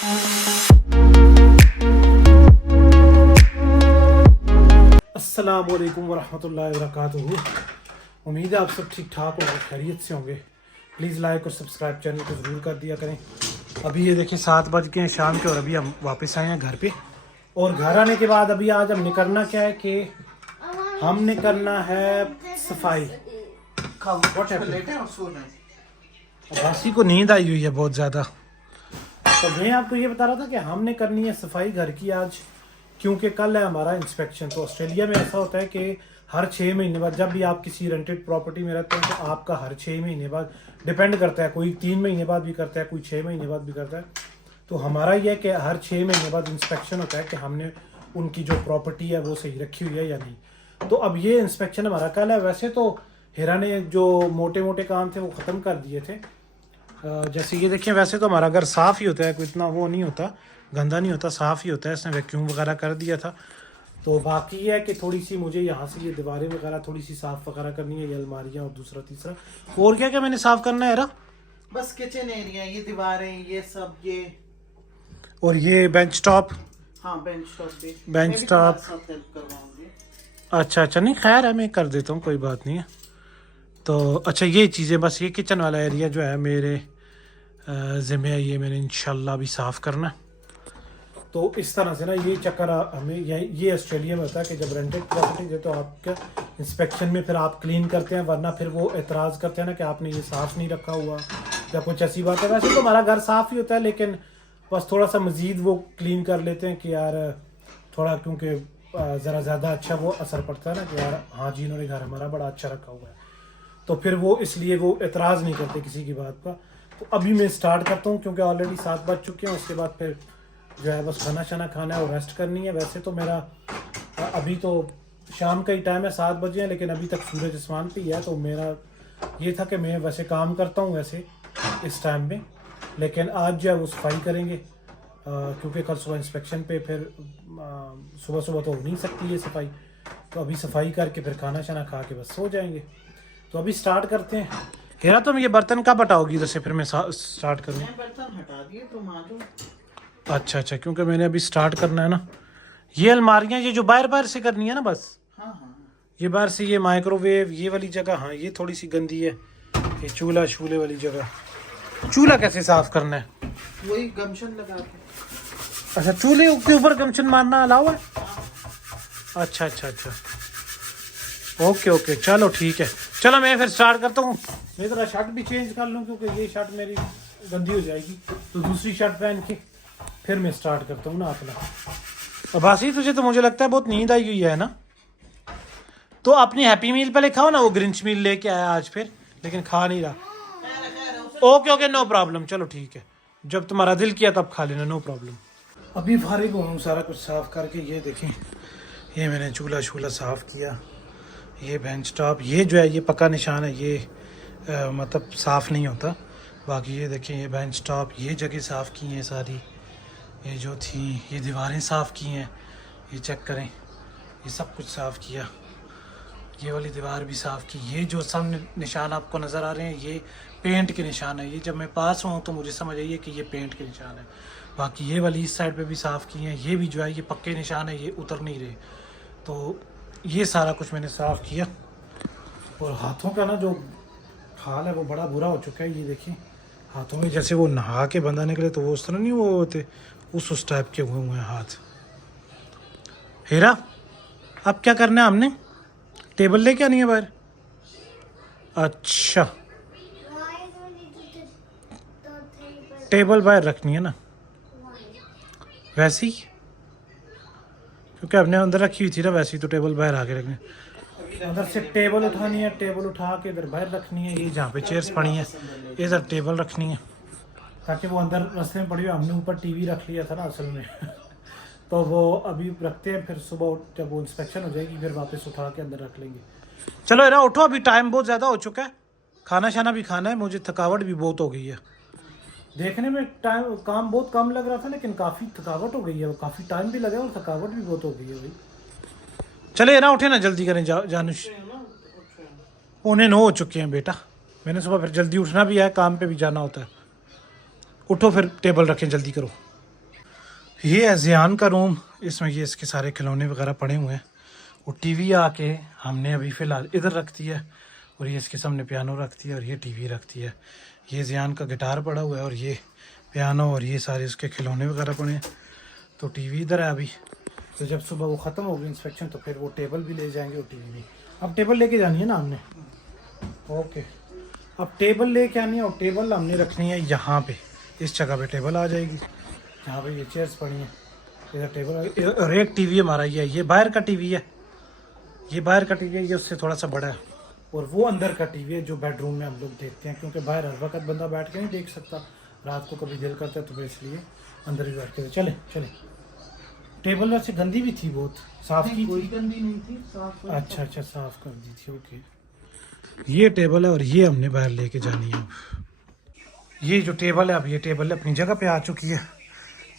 अस्सलामुअलैकुम वरहमतुल्लाहि वबरकातुहू। उम्मीद है आप सब ठीक ठाक और खैरियत से होंगे। प्लीज़ लाइक और सब्सक्राइब चैनल को ज़रूर कर दिया करें। अभी ये देखिए 7 बज के हैं शाम के और अभी हम वापस आए हैं घर पे। और घर आने के बाद अभी आज हमने करना क्या है कि हमने करना है सफाई। वासी को नींद आई हुई है बहुत ज़्यादा, तो मैं आपको ये बता रहा था कि हमने करनी है सफाई घर की आज, क्योंकि कल है हमारा इंस्पेक्शन। तो ऑस्ट्रेलिया में ऐसा होता है कि हर 6 महीने बाद जब भी आप किसी रेंटेड प्रॉपर्टी में रहते हैं तो आपका हर 6 महीने बाद डिपेंड करता है, कोई 3 महीने बाद भी करता है, कोई 6 महीने बाद भी करता है। तो हमारा यह है कि हर 6 महीने बाद इंस्पेक्शन होता है कि हमने उनकी जो प्रॉपर्टी है वो सही रखी हुई है या नहीं। तो अब ये इंस्पेक्शन हमारा कल है। वैसे तो हिरा ने जो मोटे मोटे काम थे वो ख़त्म कर दिए थे। जैसे ये देखिए, वैसे तो हमारा घर साफ़ ही होता है, कोई इतना वो नहीं होता, गंदा नहीं होता, साफ़ ही होता है। इसने वैक्यूम वगैरह कर दिया था। तो बाकी ये है कि थोड़ी सी मुझे यहाँ से ये दीवारें वगैरह थोड़ी सी साफ़ वगैरह करनी है, ये अलमारियाँ और दूसरा तीसरा। और क्या क्या मैंने साफ़ करना है? बस किचन एरिया, ये दीवारें, ये सब, ये और ये बेंच टॉप। हाँ, बेंच टॉप भी, बेंच टॉप। हेल्प करवाऊंगी। अच्छा अच्छा, नहीं खैर है, मैं कर देता हूँ, कोई बात नहीं है। तो अच्छा, ये चीज़ें बस, ये किचन वाला एरिया जो है मेरे ज़िम्मे है, ये मैंने इंशाल्लाह भी साफ़ करना है। तो इस तरह से ना ये चक्कर हमें ये ऑस्ट्रेलिया में होता है कि जब रेंटेड प्रॉपर्टी है तो आपका इंस्पेक्शन में फिर आप क्लीन करते हैं, वरना फिर वो एतराज़ करते हैं ना कि आपने ये साफ़ नहीं रखा हुआ या कुछ ऐसी बात है। वैसे तो हमारा घर साफ़ ही होता है, लेकिन बस थोड़ा सा मज़ीद वो क्लीन कर लेते हैं कि यार थोड़ा, क्योंकि ज़रा ज़्यादा अच्छा वो असर पड़ता है ना कि यार हाँ जी, इन्होंने घर हमारा बड़ा अच्छा रखा हुआ है। तो फिर वो इसलिए वो एतराज़ नहीं करते किसी की बात का। तो अभी मैं स्टार्ट करता हूँ क्योंकि ऑलरेडी 7 बज चुके हैं। उसके बाद फिर जो है बस खाना शाना खाना है और रेस्ट करनी है। वैसे तो मेरा अभी तो शाम का ही टाइम है, 7 बजे हैं, लेकिन अभी तक सूरज आसमान पे ही है। तो मेरा ये था कि मैं वैसे काम करता हूँ वैसे इस टाइम में, लेकिन आज जो है वो सफाई करेंगे क्योंकि कल सुबह इंस्पेक्शन पे फिर सुबह सुबह तो हो नहीं सकती है सफाई। तो अभी सफाई करके फिर खाना शाना खा के बस सो जाएंगे। तो अभी स्टार्ट करते हैं। हेरा, तुम ये बर्तन कब हटाओगी इधर से, फिर मैं स्टार्ट करूँ? बर्तन हटा दिए, तुम आ जाओ। अच्छा अच्छा, क्योंकि मैंने अभी स्टार्ट करना है ना। ये अलमारियाँ ये जो बाहर बाहर से करनी है ना बस। हाँ हाँ, ये बाहर से, ये माइक्रोवेव ये वाली जगह, हाँ ये थोड़ी सी गंदी है। ये चूल्हा शूले वाली जगह, चूल्हा कैसे साफ करना है? वही गमछन लगा के। अच्छा, चूल्हे के ऊपर गमछन मारना अलाउ है? अच्छा अच्छा अच्छा, ओके ओके, चलो ठीक है। चलो मैं फिर स्टार्ट करता हूँ। मैं ज़रा शर्ट भी चेंज कर लूँ क्योंकि ये शर्ट मेरी गंदी हो जाएगी। तो दूसरी शर्ट पहन के फिर मैं स्टार्ट करता हूँ ना अपना। अब बासी, तुझे तो मुझे लगता है बहुत नींद आई हुई है ना। तो अपनी हैप्पी मील पहले खाओ ना, वो ग्रिंच मील लेके आया आज फिर, लेकिन खा नहीं रहा। ओके ओके, नो प्रॉब्लम, चलो ठीक है, जब तुम्हारा दिल किया तब खा लेना, नो प्रॉब्लम। अभी फारिग हूँ सारा कुछ साफ़ करके। ये देखें, ये मैंने चूल्हा शूल्हा साफ़ किया। ये बेंच टॉप, ये जो है ये पक्का निशान है, ये मतलब साफ़ नहीं होता। बाकी ये देखें, ये बेंच टॉप, ये जगह साफ़ की हैं सारी, ये जो थी, ये दीवारें साफ़ की हैं, ये चेक करें, ये सब कुछ साफ़ किया। ये वाली दीवार भी साफ़ की। ये जो सामने निशान आपको नज़र आ रहे हैं, ये पेंट के निशान है। ये जब मैं पास हूँ तो मुझे समझ आइए कि ये पेंट के निशान है। बाकी ये वाली इस साइड पे भी साफ़ की हैं। ये भी जो है ये पक्के निशान है, ये उतर नहीं रहे। तो ये सारा कुछ मैंने साफ़ किया। और हाथों का ना जो हाल है वो बड़ा बुरा हो चुका है। ये देखिए, हाथों में जैसे वो नहा के बंदा निकले तो वो उस तरह नहीं वो होते, उस टाइप के हुए हैं हाथ। हेरा, अब क्या करना है हमने? टेबल लेके आनी है बाहर? अच्छा, टेबल बाहर रखनी है ना वैसी, क्योंकि हमने अंदर रखी हुई थी ना वैसी, तो टेबल बाहर आके रखनी है। अंदर से टेबल उठानी है, टेबल उठा के इधर बाहर रखनी है। ये जहाँ पे चेयर्स पड़ी हैं इधर टेबल रखनी है, ताकि वो अंदर रस्ते में पड़ी हुई, हमने ऊपर टीवी रख लिया था ना असल में तो वो अभी रखते हैं, फिर सुबह जब वो इंस्पेक्शन हो जाएगी फिर वापस उठा के अंदर रख लेंगे। चलो यार उठो, अभी टाइम बहुत ज़्यादा हो चुका है, खाना शाना भी खाना है, मुझे थकावट भी बहुत हो गई है। देखने में टाइम काम बहुत कम लग रहा था, लेकिन काफ़ी थकावट हो गई है, काफ़ी टाइम भी लगा और थकावट भी बहुत हो गई है भाई। चले ना, उठे ना, जल्दी करें। जानुश, 8:45 हो चुके हैं बेटा। मैंने सुबह फिर जल्दी उठना भी है, काम पे भी जाना होता है। उठो फिर टेबल रखें, जल्दी करो। ये है ज़ियान का रूम, इसमें ये इसके सारे खिलौने वगैरह पड़े हुए हैं। और टीवी आके हमने अभी फ़िलहाल इधर रख दी है, और ये इसके सामने पियानो रखती है और ये टीवी रखती है। ये ज़ियान का गिटार पड़ा हुआ है और ये पियानो और ये सारे उसके खिलौने वगैरह पड़े हैं। तो टीवी इधर है अभी, तो जब सुबह वो ख़त्म होगी इंस्पेक्शन तो फिर वो टेबल भी ले जाएंगे और टीवी भी। अब टेबल लेके जानी है ना हमने, ओके। अब टेबल लेके आनी है और टेबल हमने रखनी है यहाँ पे, इस जगह पे टेबल आ जाएगी जहाँ पे ये चेयर्स पड़ी हैं। इधर टेबल और एक टीवी हमारा ये बाहर का टीवी है, ये बाहर का टीवी है, ये उससे थोड़ा सा बड़ा है। और वो अंदर का टीवी है जो बेडरूम में हम लोग देखते हैं, क्योंकि बाहर हर वक्त बंदा बैठ के नहीं देख सकता, रात को कभी दिल करता है तो इसलिए अंदर ही बैठ के। चले चले। टेबल वैसे गंदी भी थी, बहुत साफ की कोई गंदी नहीं थी, साफ अच्छा अच्छा, साफ कर दी थी, ओके। ये टेबल है और ये हमने बाहर लेके जानी है। ये जो टेबल है, अब ये टेबल अपनी जगह पे आ चुकी है।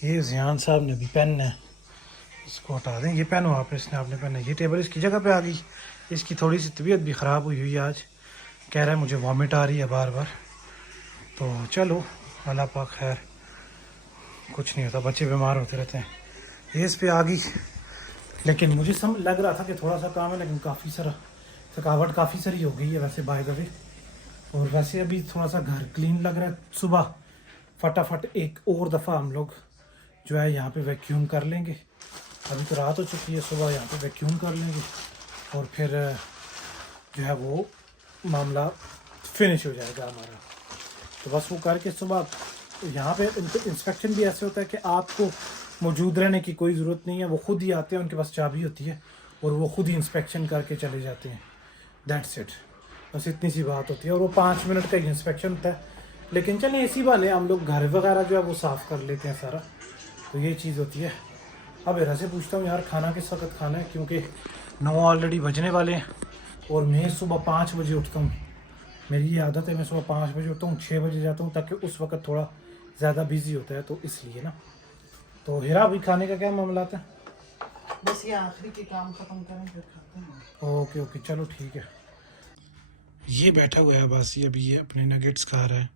ये ज़ियान साहब ने भी पेन है, इसको हटा दें, ये पेन वहाँ पे इसने आपने पेन है। ये टेबल इसकी जगह पे आ गई। इसकी थोड़ी सी तबीयत भी ख़राब हुई हुई आज, कह रहा है मुझे वॉमिट आ रही है बार बार। तो चलो अल्लाह पाक खैर, कुछ नहीं होता, बच्चे बीमार होते रहते हैं। ये इस पे आ गई, लेकिन मुझे लग रहा था कि थोड़ा सा काम है, लेकिन काफ़ी सारा थकावट काफ़ी सारी हो गई है वैसे बाय द वे। और वैसे अभी थोड़ा सा घर क्लीन लग रहा है। सुबह फटाफट एक और दफ़ा हम लोग जो है यहाँ पे वैक्यूम कर लेंगे। अभी तो रात हो चुकी है, सुबह यहाँ पे वैक्यूम कर लेंगे और फिर जो है वो मामला फिनिश हो जाएगा हमारा। तो बस वो करके सुबह यहाँ पे इंस्पेक्शन भी ऐसे होता है कि आपको मौजूद रहने की कोई ज़रूरत नहीं है, वो खुद ही आते हैं, उनके पास चाबी होती है और वो खुद ही इंस्पेक्शन करके चले जाते हैं। दैट्स इट, बस इतनी सी बात होती है। और वो 5 मिनट का इंस्पेक्शन होता है, लेकिन चले इसी बहाने हम लोग घर वगैरह जो है वो साफ़ कर लेते हैं सारा। तो ये चीज़ होती है। अब इधर से पूछता हूँ यार खाना किस वक्त खाना है, क्योंकि 9 ऑलरेडी बजने वाले हैं और मैं सुबह 5 बजे उठता हूँ। मेरी ये आदत है, मैं सुबह 5 बजे उठता हूँ, 6 बजे जाता हूँ, ताकि उस वक्त थोड़ा ज़्यादा बिजी होता है, तो इसलिए ना। तो हिरा अभी खाने का क्या मामला था? बस ये आखिरी के काम खत्म करें फिर खाते हैं। ओके ओके, चलो ठीक है। ये बैठा हुआ है बासी, अभी ये अपने नगेट्स खा रहा है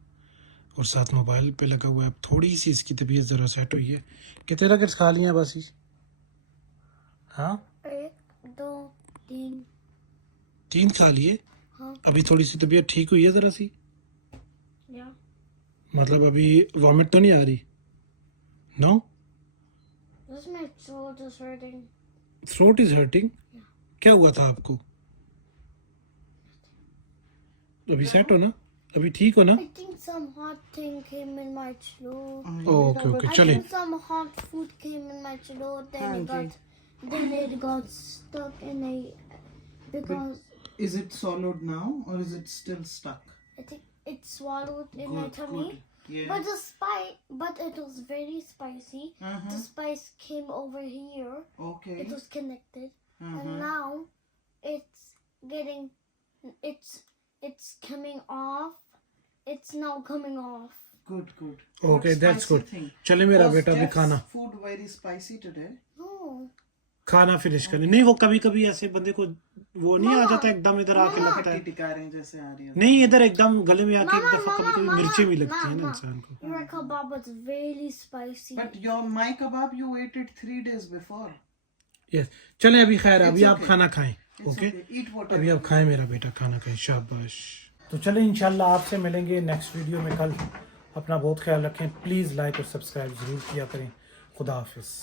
और साथ मोबाइल पे लगा हुआ है। अब थोड़ी सी इसकी तबीयत ज़रा सेट हुई है। कितने नगेट्स खा लिए हैं बासी? हाँ 1 2 3 3 खा लिए। हाँ। अभी थोड़ी सी तबीयत ठीक हुई है ज़रा सी, या मतलब अभी वॉमिट तो नहीं आ रही? No, This my throat is hurting. Throat is hurting. क्या हुआ था आपको? अभी सेट हो ना, अभी ठीक हो ना? I think some hot thing came in my throat. Okay okay, I चले। think some hot food came in my throat. Then it got stuck in a because Is it swallowed now or is it still stuck? I think it swallowed in my tummy. Good. Yeah. But it was very spicy. The spice came over here. Okay. It was connected, and now it's coming off. It's now coming off. Good. Okay, What that's spicy good. thing? चले मेरा Was बेटा भी Jeff's खाना food very spicy today? No. खाना finish करने। नहीं, वो कभी कभी ऐसे बंदे को वो नहीं आ जाता एकदम, इधर आके लगता है। टिकारें जैसे आ रही है। नहीं, इधर एकदम गले में आके एक दफा कभी कभी Mama, मिर्ची भी लगती है ना Mama. इंसान को। Your kebab was very spicy. But my kebab you ate it 3 days before. Yes, चले अभी खैर, अभी It's आप okay. खाना खाएं। It's okay, okay. Eat whatever. अभी आप खाएं मेरा बेटा, खाना खाएं, शाबाश। तो चले इंशाल्लाह आपसे मिलेंगे नेक्स्ट वीडियो में कल। अपना बहुत ख्याल रखें, प्लीज़ लाइक और सब्सक्राइब ज़रूर किया करें। खुदा हाफिज़।